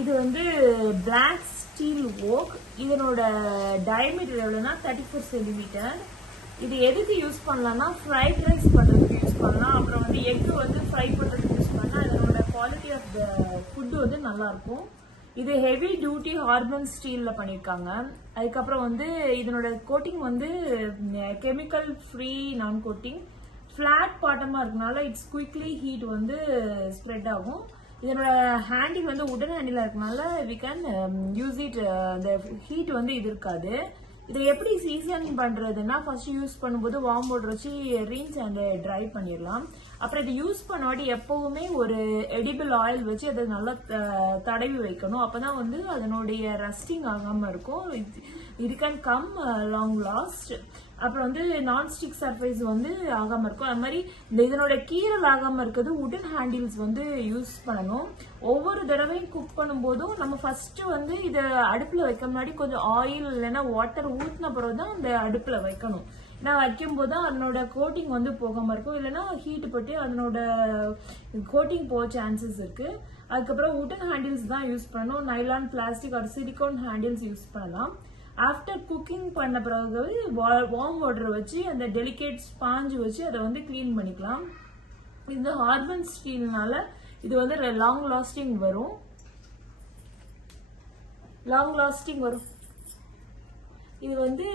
இது வந்து black steel okay. இதனோட டயமீட்டர் எவ்வளோனா 34 சென்டிமீட்டர். இது எதுக்கு யூஸ் பண்ணலாம்னா ஃப்ரைட் ரைஸ் பண்ணுறதுக்கு யூஸ் பண்ணலாம். அப்புறம் வந்து எக்கு வந்து ஃப்ரை பண்ணுறதுக்கு யூஸ் பண்ணலாம். இதனோட குவாலிட்டி ஆஃப் த ஃபுட்டு வந்து நல்லாயிருக்கும். இது ஹெவி டியூட்டி கார்பன் ஸ்டீலில் பண்ணியிருக்காங்க. அதுக்கப்புறம் வந்து இதனோட கோட்டிங் வந்து கெமிக்கல் ஃப்ரீ நான் கோட்டிங். ஃப்ளாட் பாட்டமாக இருக்கனால இட்ஸ் குயிக்லி ஹீட் வந்து ஸ்ப்ரெட் ஆகும். இதனோட ஹேண்டில் வந்து உடன் ஹேண்டில் இருக்கனால வி கேன் யூஸ் இட். இந்த ஹீட் வந்து இது இருக்காது. இதை எப்படி சீசன் பண்றதுன்னா ஃபர்ஸ்ட் யூஸ் பண்ணும்போது வார்ம் வாட்டர் வச்சு ரீன்ஸ் அண்ட் ட்ரை பண்ணிடலாம். அப்புறம் இதை யூஸ் பண்ணாடி எப்பவுமே ஒரு எடிபிள் ஆயில் வச்சு அதை நல்லா தடவி வைக்கணும். அப்பதான் வந்து அதனுடைய ரஸ்டிங் ஆகாம இருக்கும். இது கேன் கம் லாங் லாஸ்ட். அப்புறம் வந்து நான்ஸ்டிக் சர்ஃபேஸ் வந்து ஆகாம இருக்கும். அது மாதிரி இதனோட கீரல் ஆகாம இருக்கிறது உடன் ஹேண்டில்ஸ் வந்து யூஸ் பண்ணணும். ஒவ்வொரு தடவையும் குக் பண்ணும்போதும் நம்ம ஃபர்ஸ்ட் வந்து இதை அடுப்புல வைக்க முன்னாடி கொஞ்சம் ஆயில் இல்லைன்னா வாட்டர் ஊத்தின பிறகு தான் அந்த அடுப்புல வைக்கணும். நான் வைக்கும் போது தான் அதனோட கோட்டிங் வந்து போகாம இருக்கும். இல்லைன்னா ஹீட் பட்டு அதனோட கோட்டிங் போக சான்சஸ் இருக்கு. அதுக்கப்புறம் உடன் ஹேண்டில்ஸ் தான் யூஸ் பண்ணணும். நைலான், பிளாஸ்டிக் ஒரு சிலிகான் ஹேண்டில்ஸ் யூஸ் பண்ணலாம். ஆஃப்டர் குக்கிங் பண்ண பிறகு வார்ம் வாட்டர் வச்சு அந்த டெலிகேட் ஸ்பாஞ்ச் வச்சு அதை வந்து கிளீன் பண்ணிக்கலாம். இந்த கார்பன் ஸ்டீல்னால இது வந்து லாங் லாஸ்டிங் வரும். இது வந்து